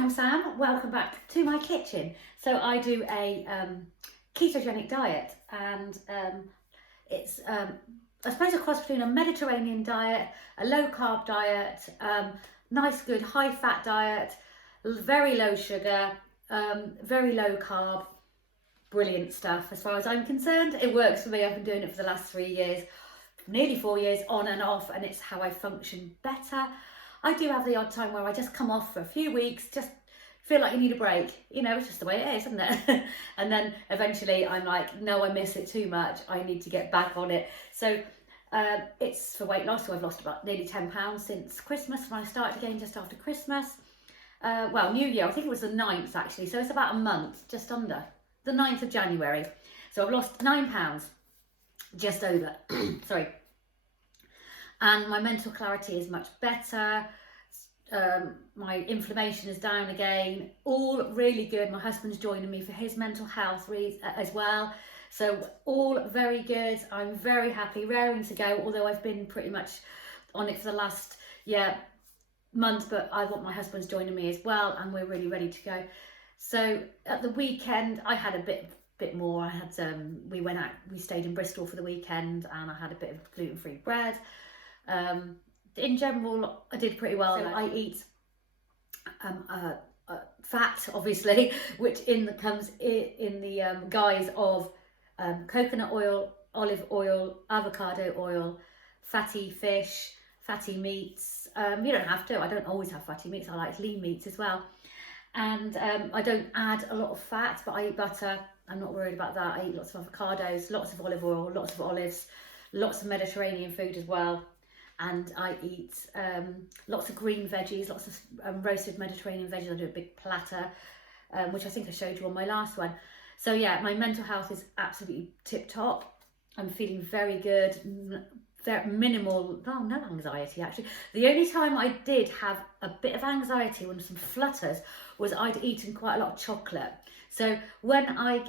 I'm Sam. Welcome back to my kitchen. So I do a ketogenic diet, and it's I suppose a cross between a Mediterranean diet, a low carb diet, nice good high fat diet, very low sugar, very low carb. Brilliant stuff as far as I'm concerned. It works for me. I've been doing it for the last 3 years, nearly 4 years on and off, and it's how I function better. I do have the odd time where I just come off for a few weeks, just feel like you need a break. You know, it's just the way it is, isn't it? And then eventually I'm like, no, I miss it too much. I need to get back on it. So it's for weight loss. So I've lost about nearly 10 pounds since Christmas, when I started again just after Christmas. Well, New Year, I think it was the 9th actually. So it's about a month, just under. The 9th of January. So I've lost 9 pounds, just over, sorry. And my mental clarity is much better. My inflammation is down again. All really good. My husband's joining me for his mental health as well. So all very good. I'm very happy, raring to go. Although I've been pretty much on it for the last month, but I want my husband's joining me as well, and we're really ready to go. So at the weekend, I had a bit more. I had we went out. We stayed in Bristol for the weekend, and I had a bit of gluten-free bread. In general, I did pretty well. So I eat fat, obviously, which comes in the guise of coconut oil, olive oil, avocado oil, fatty fish, fatty meats. You don't have to. I don't always have fatty meats. I like lean meats as well. And I don't add a lot of fat, but I eat butter. I'm not worried about that. I eat lots of avocados, lots of olive oil, lots of olives, lots of Mediterranean food as well. And I eat lots of green veggies, lots of roasted Mediterranean veggies. I do a big platter, which I think I showed you on my last one. So yeah, my mental health is absolutely tip top. I'm feeling very good. Very minimal, no anxiety actually. The only time I did have a bit of anxiety, when some flutters, was I'd eaten quite a lot of chocolate. So when I'm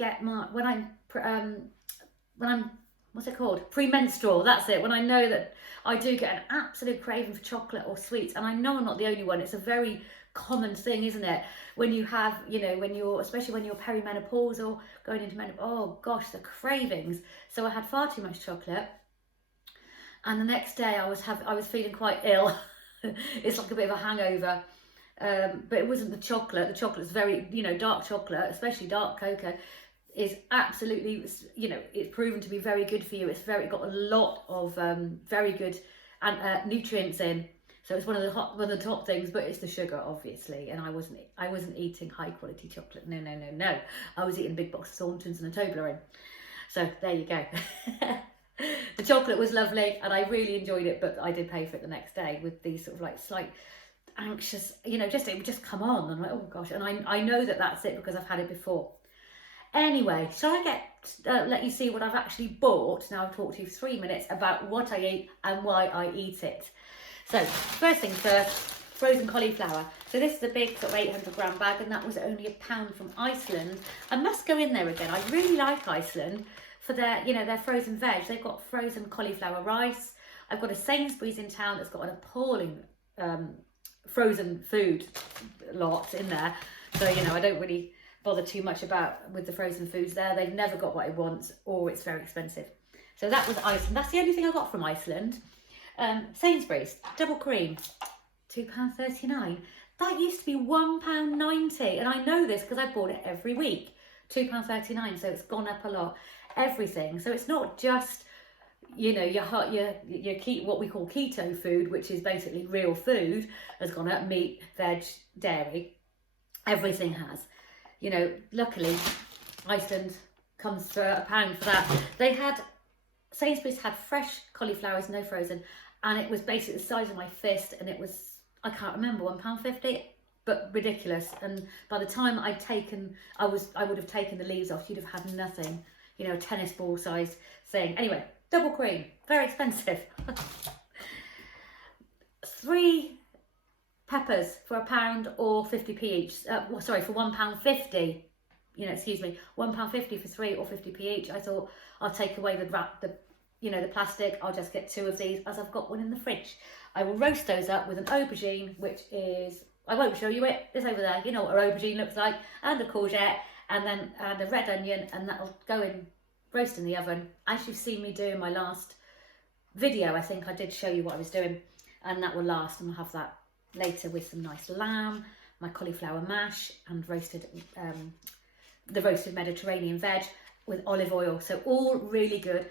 what's it called, premenstrual, that's it, when I know that I do get an absolute craving for chocolate or sweets, and I know I'm not the only one. It's a very common thing, isn't it, when you have, especially when you're perimenopausal, going into menopause. Oh gosh, the cravings. So I had far too much chocolate. And the next day I was feeling quite ill. It's like a bit of a hangover. But it wasn't the chocolate. The chocolate's very, dark chocolate, especially dark cocoa, is absolutely, it's proven to be very good for you. It's got a lot of very good nutrients in. So it's one of the top things, but it's the sugar, obviously. And I wasn't eating high quality chocolate. No. I was eating a big box of Thorntons and a Toblerone. So there you go. The chocolate was lovely and I really enjoyed it, but I did pay for it the next day with these sort of like slight anxious, it would just come on. I'm like, oh gosh, and I know that that's it because I've had it before. Anyway, shall I let you see what I've actually bought? Now I've talked to you for 3 minutes about what I eat and why I eat it. So first things first, frozen cauliflower. So this is a big sort of 800-gram bag, and that was only £1 from Iceland. I must go in there again. I really like Iceland for their, their frozen veg. They've got frozen cauliflower rice. I've got a Sainsbury's in town that's got an appalling frozen food lot in there. So, I don't really bother too much with the frozen foods there. They've never got what I want, or it's very expensive. So that was Iceland. That's the only thing I got from Iceland. Sainsbury's, double cream, £2.39. That used to be £1.90. And I know this because I bought it every week. £2.39, so it's gone up a lot. Everything. So it's not just, your what we call keto food, which is basically real food, has gone up. Meat, veg, dairy, everything has. Luckily, Iceland comes for £1 for that. Sainsbury's had fresh cauliflowers, no frozen, and it was basically the size of my fist, and it was, I can't remember, £1.50. But ridiculous. And by the time I would have taken the leaves off, you'd have had nothing. A tennis ball sized thing. Anyway, double cream, very expensive. 3 peppers for £1 or 50p each. For £1.50. £1.50 for 3 or 50p each. I thought I'll take away the plastic. I'll just get 2 of these, as I've got one in the fridge. I will roast those up with an aubergine, which is I won't show you it, it's over there. You know what a aubergine looks like, and a courgette, and then a red onion, and that'll go in, roast in the oven. As you've seen me do in my last video, I think I did show you what I was doing, and that will last, and I'll have that later with some nice lamb, my cauliflower mash, and the roasted Mediterranean veg with olive oil. So all really good.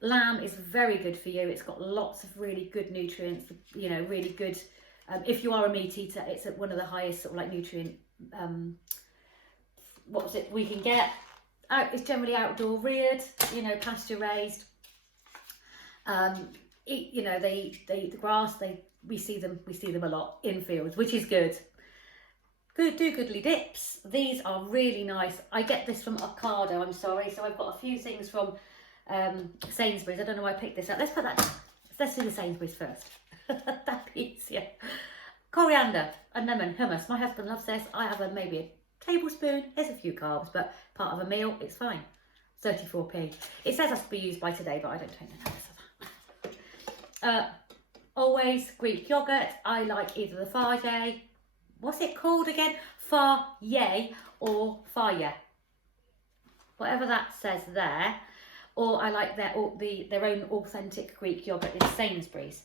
Lamb is very good for you. It's got lots of really good nutrients, you know, really good. If you are a meat eater, it's one of the highest sort of like nutrient, we can get. It's generally outdoor reared, you know, pasture raised. You know, the grass, we see them a lot in fields, which is good. Do goodly dips. These are really nice. I get this from Ocado, I'm sorry. So I've got a few things from Sainsbury's. I don't know why I picked this up. Let's do the Sainsbury's first. That'd be easier. Coriander and lemon hummus. My husband loves this. I have maybe a tablespoon. There's a few carbs, but part of a meal, it's fine. 34p. It says has to be used by today, but I don't take the notice of that. Always Greek yogurt. I like either the Fage. What's it called again? Fage or Faya. Whatever that says there. Or I like their own authentic Greek yogurt in Sainsbury's.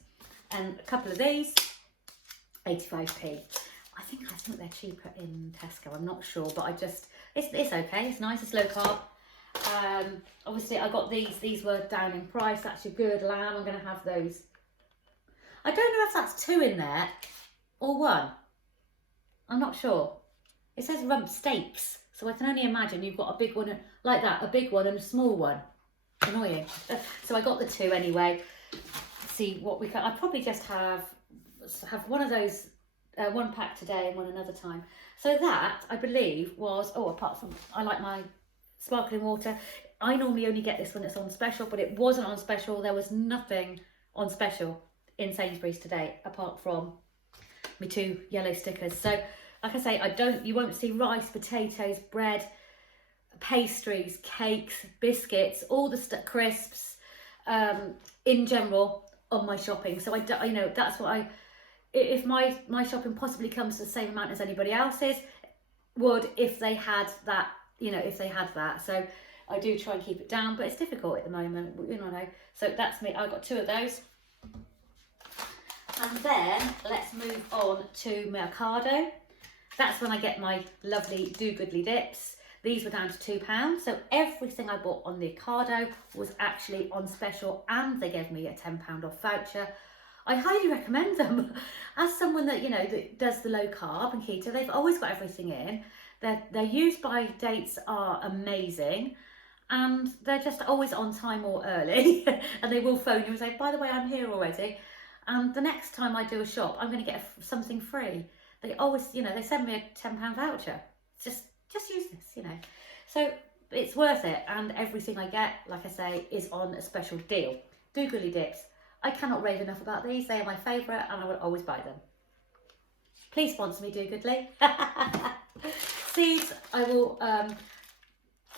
And a couple of these, 85p. I think they're cheaper in Tesco. I'm not sure, but it's okay. It's nice. It's low carb. Obviously, I got these. These were down in price. That's your good lamb. I'm going to have those. I don't know if that's 2 in there or 1. I'm not sure. It says rump steaks, so I can only imagine you've got a big one like that, a big one and a small one. Annoying. So I got the 2 anyway. See what we can. I probably just have one of those, 1 pack today and one another time. So that I believe was apart from I like my sparkling water. I normally only get this when it's on special, but it wasn't on special. There was nothing on special in Sainsbury's today apart from my 2 yellow stickers. So like I say, you won't see rice, potatoes, bread, pastries, cakes, biscuits, all the crisps in general on my shopping. So I know that's what if my shopping possibly comes to the same amount as anybody else's would if they had that, you know, if they had that. So I do try and keep it down, but it's difficult at the moment, you know. So that's me. I got 2 of those. And then let's move on to Mercado. That's when I get my lovely Do Goodly dips. These were down to £2. So everything I bought on the Ocado was actually on special, and they gave me a £10 off voucher. I highly recommend them. As someone that, you know, that does the low carb and keto, they've always got everything in. Their use by dates are amazing, and they're just always on time or early. And they will phone you and say, by the way, I'm here already. And the next time I do a shop, I'm going to get something free. They always, you know, they send me a £10 voucher. Just use this, you know. So it's worth it. And everything I get, like I say, is on a special deal. Do Goodly dips. I cannot rave enough about these. They are my favourite, and I will always buy them. Please sponsor me, Do Goodly. Seeds, I will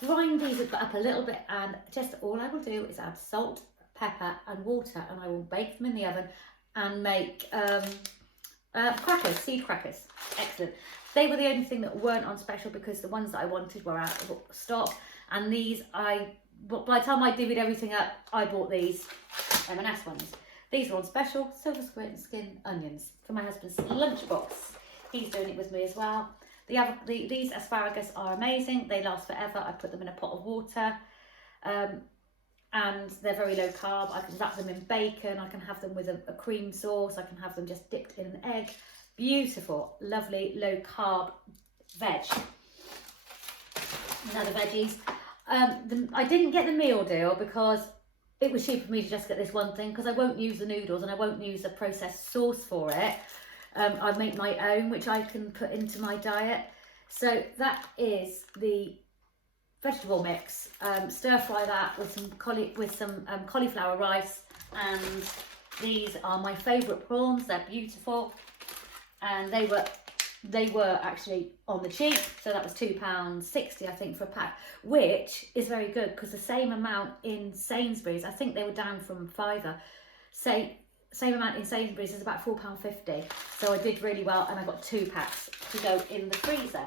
grind these up a little bit, and just all I will do is add salt, pepper and water, and I will bake them in the oven and make crackers, seed crackers. Excellent. They were the only thing that weren't on special because the ones that I wanted were out of stock, and these by the time I divvied everything up, I bought these M&S ones. These are on special, silver skin onions for my husband's lunchbox. He's doing it with me as well. These asparagus are amazing. They last forever. I put them in a pot of water, and they're very low carb. I can wrap them in bacon. I can have them with a cream sauce. I can have them just dipped in an egg. Beautiful, lovely, low carb veg. Now the veggies. I didn't get the meal deal because it was cheaper for me to just get this one thing, because I won't use the noodles and I won't use a processed sauce for it. I make my own, which I can put into my diet. So that is the vegetable mix. Stir fry that with some cauliflower rice, and these are my favourite prawns. They're beautiful, and they were actually on the cheap, so that was £2.60 I think for a pack, which is very good because the same amount in Sainsbury's, I think they were down from £5. same amount in Sainsbury's is about £4.50. So I did really well, and I got 2 packs to go in the freezer.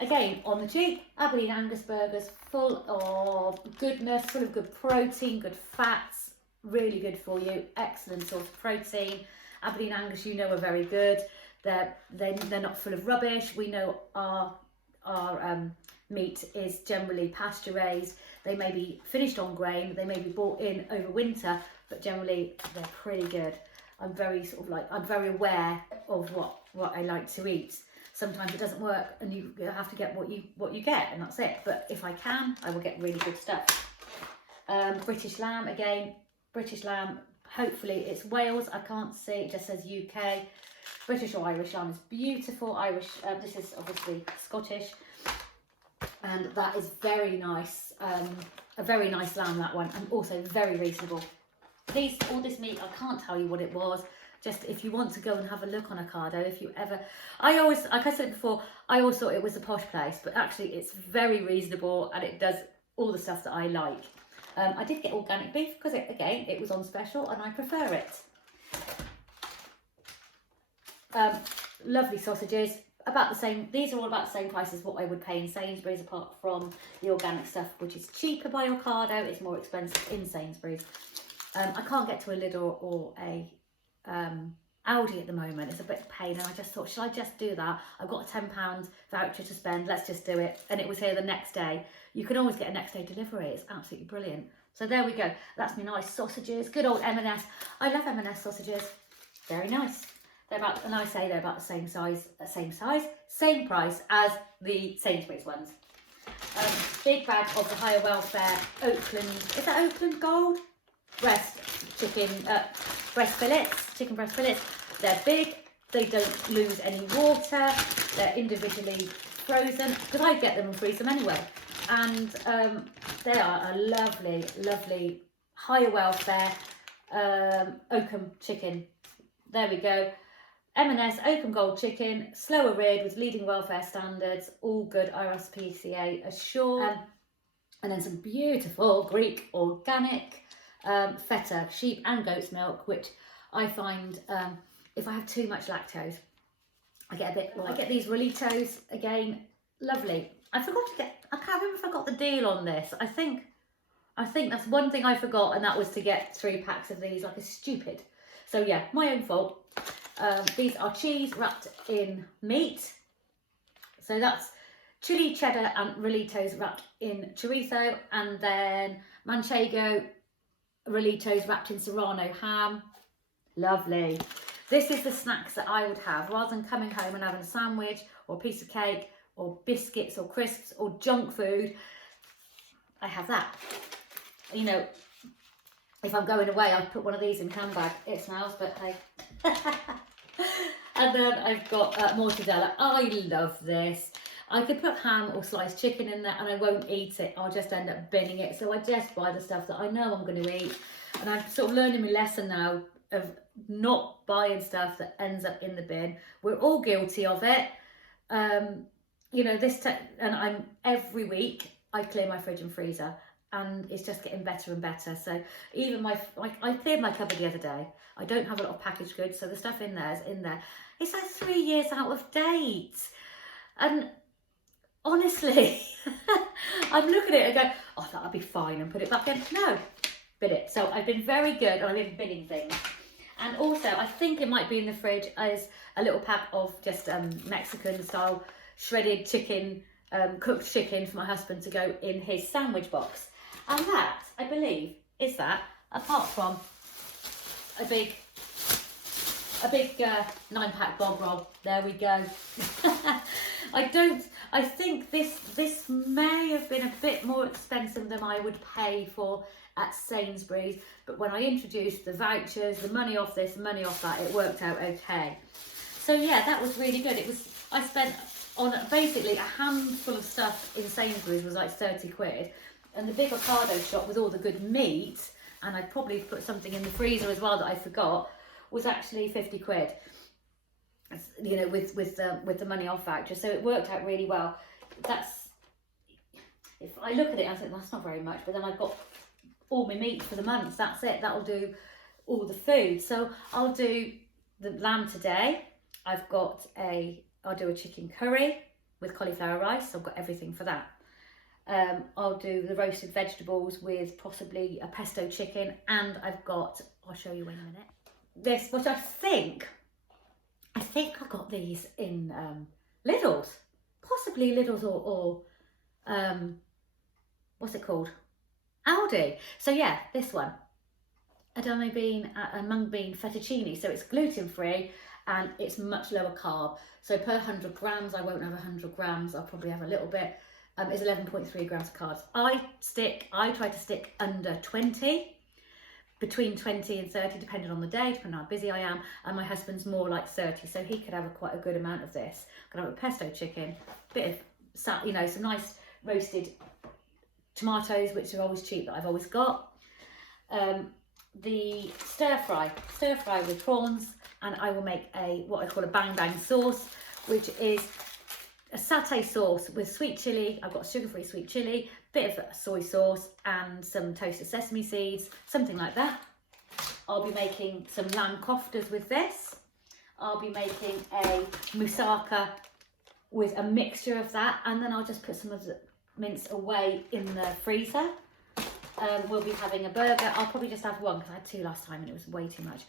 Again, on the cheap, Aberdeen Angus burgers, full of goodness, full of good protein, good fats, really good for you, excellent source of protein. Aberdeen Angus, you know, are very good. They're not full of rubbish. We know our meat is generally pasture raised. They may be finished on grain, they may be bought in over winter, but generally they're pretty good. I'm very aware of what I like to eat. Sometimes it doesn't work, and you have to get what you get, and that's it. But if I can, I will get really good stuff. British lamb, again, British lamb. Hopefully it's Wales. I can't see. It just says UK. British or Irish lamb is beautiful. Irish. This is obviously Scottish, and that is very nice. A very nice lamb, that one, and also very reasonable. All this meat, I can't tell you what it was. Just if you want to go and have a look on Ocado, if you ever, I always, like I said before, I always thought it was a posh place, but actually it's very reasonable, and it does all the stuff that I like. I did get organic beef because it was on special, and I prefer it. Lovely sausages, about the same. These are all about the same price as what I would pay in Sainsbury's, apart from the organic stuff, which is cheaper by Ocado. It's more expensive in Sainsbury's. I can't get to a Lidl or a Aldi at the moment. It's a bit of pain, and I just thought, should I just do that? I've got a £10 voucher to spend, let's just do it. And it was here the next day. You can always get a next day delivery. It's absolutely brilliant. So there we go. That's my nice sausages. Good old M&S. I love M&S sausages. Very nice. They're about the same same price as the Sainsbury's ones. Big bag of the higher welfare Oakland. Is that Oakland Gold? Chicken breast fillets. They're big. They don't lose any water. They're individually frozen, because I get them and freeze them anyway. And they are a lovely, lovely higher welfare Oakham chicken. There we go. M&S Oakham Gold chicken, slower reared with leading welfare standards, all good, RSPCA assured. And then some beautiful Greek organic feta, sheep and goat's milk, which I find if I have too much lactose, I get a bit like. I get these Rolitos, again, lovely. I can't remember if I got the deal on this. I think that's one thing I forgot, and that was to get 3 packs of these like a stupid. So yeah, my own fault. These are cheese wrapped in meat. So that's chili, cheddar and Rolitos wrapped in chorizo, and then Manchego Rolitos wrapped in Serrano ham. Lovely. This is the snacks that I would have rather than coming home and having a sandwich or a piece of cake or biscuits or crisps or junk food. I have that. You know, if I'm going away, I put one of these in my handbag. It smells, but hey. And then I've got mortadella. I love this. I could put ham or sliced chicken in there and I won't eat it. I'll just end up binning it. So I just buy the stuff that I know I'm going to eat. And I'm sort of learning my lesson now of not buying stuff that ends up in the bin. We're all guilty of it. You know, and I'm every week I clear my fridge and freezer, and it's just getting better and better. So even I cleared my cupboard the other day. I don't have a lot of packaged goods, so the stuff in there is in there. It's like 3 years out of date. And honestly, I'm looking at it and go, oh, that'll be fine, and put it back in. No, bin it. So I've been very good, and I've been binning things. And also, I think it might be in the fridge as a little pack of just Mexican style shredded chicken, cooked chicken for my husband to go in his sandwich box. And that, I believe, is that, apart from a big 9-pack bog roll. There we go. I think this may have been a bit more expensive than I would pay for at Sainsbury's, but when I introduced the vouchers, the money off this, money off that, it worked out okay. So yeah, that was really good. I spent on basically a handful of stuff in Sainsbury's was like 30 quid, and the big Ocado shop with all the good meat, and I probably put something in the freezer as well that I forgot, was actually 50 quid. You know, with the money off voucher, so it worked out really well. That's, if I look at it, I think that's not very much, but then I've got all my meat for the month. That's it. That'll do all the food. So I'll do the lamb today. I'll do a chicken curry with cauliflower rice. So I've got everything for that. I'll do the roasted vegetables with possibly a pesto chicken, and I'll show you in a minute. This, which I think I got these in Lidl's, possibly Lidl's or what's it called? Aldi. So yeah, this one, Edamame bean and mung bean fettuccine. So it's gluten free and it's much lower carb. So per 100 grams, I won't have 100 grams. I'll probably have a little bit. It's 11.3 grams of carbs. I try to stick under 20. Between 20 and 30, depending on the day, depending on how busy I am. And my husband's more like 30, so he could have quite a good amount of this. Could have a pesto chicken, bit of, some nice roasted tomatoes, which are always cheap, that I've always got. The stir fry with prawns, and I will make what I call a bang bang sauce, which is a satay sauce with sweet chilli. I've got sugar-free sweet chilli, bit of soy sauce and some toasted sesame seeds, something like that. I'll be making some lamb koftas with this. I'll be making a moussaka with a mixture of that, and then I'll just put some of the mince away in the freezer. We'll be having a burger. I'll probably just have one because I had two last time and it was way too much.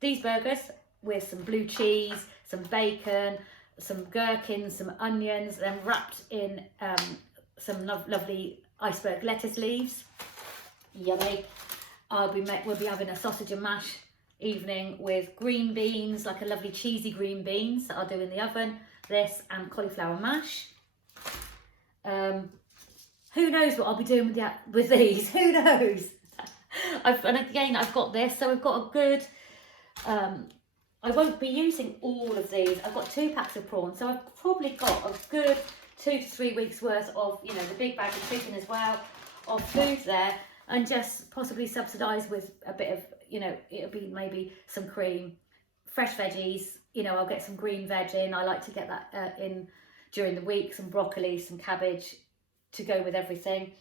These burgers with some blue cheese, some bacon, some gherkins, some onions, then wrapped in some lovely iceberg lettuce leaves. Yummy. We'll be having a sausage and mash evening with green beans, like a lovely cheesy green beans that I'll do in the oven. This and cauliflower mash. Who knows what I'll be doing with these? Who knows? And again, I've got this, so we've got a good. I won't be using all of these. I've got 2 packs of prawns, so I've probably got a good 2 to 3 weeks worth of, the big bag of chicken as well, of food there, and just possibly subsidise with a bit of, it'll be maybe some cream, fresh veggies. I'll get some green veg in. I like to get that in during the week, some broccoli, some cabbage to go with everything,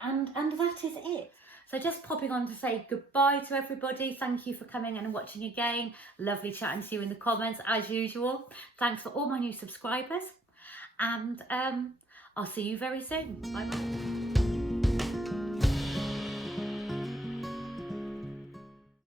and that is it. So just popping on to say goodbye to everybody. Thank you for coming and watching again. Lovely chatting to you in the comments as usual. Thanks for all my new subscribers, and I'll see you very soon. Bye bye.